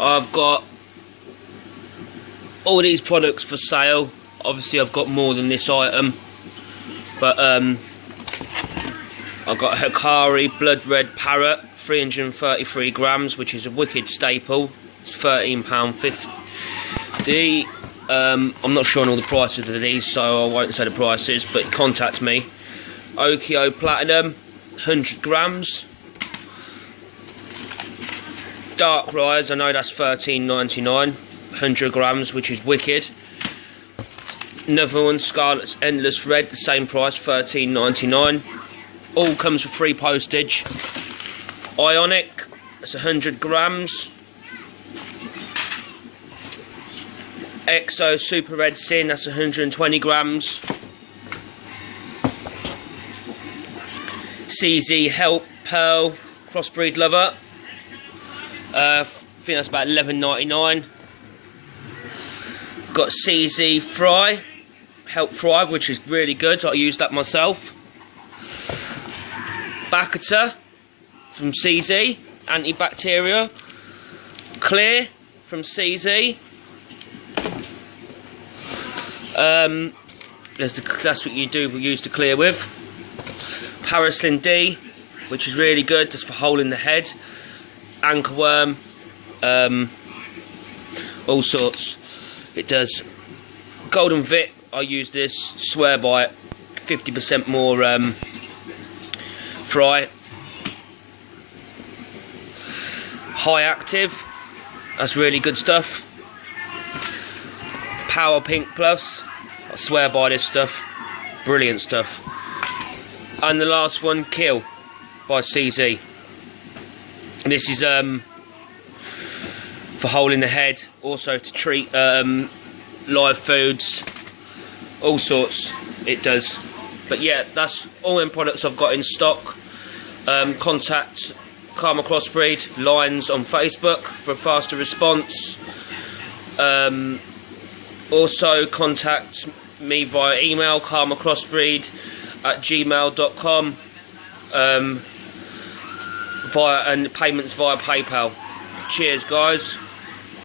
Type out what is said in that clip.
I've got all these products for sale. Obviously I've got more than this item, but I've got a Hikari blood red parrot, 333 grams, which is a wicked staple. It's £13.50. I'm not sure on all the prices of these, so I won't say the prices, but contact me. Okio Platinum, 100 grams. Dark Rise, I know that's £13.99, 100 grams, which is wicked. Another one, Scarlet's Endless Red, the same price, £13.99. All comes with free postage. Ionic, that's 100 grams. Exo Super Red Sin, that's 120 grams. CZ Help Pearl Crossbreed Lover, I think that's about £11.99. Got CZ Fry, Help Fry, which is really good. I use that myself. Bacata from CZ, antibacterial. Clear from CZ. That's what you do. We use the clear with. Paraslin D, which is really good, just for holding the head. Anchorworm, all sorts. It does. Golden Vit, I use this, swear by it. 50% more fry. High Active, that's really good stuff. Power Pink Plus, I swear by this stuff. Brilliant stuff. And the last one, Kill by CZ. And this is for holding the head, also to treat live foods, all sorts it does. But yeah, that's all them products I've got in stock. Contact karmaXbreed lines on Facebook for a faster response. Also contact me via email, karmaXbreed@gmail.com, and payments via PayPal. Cheers guys.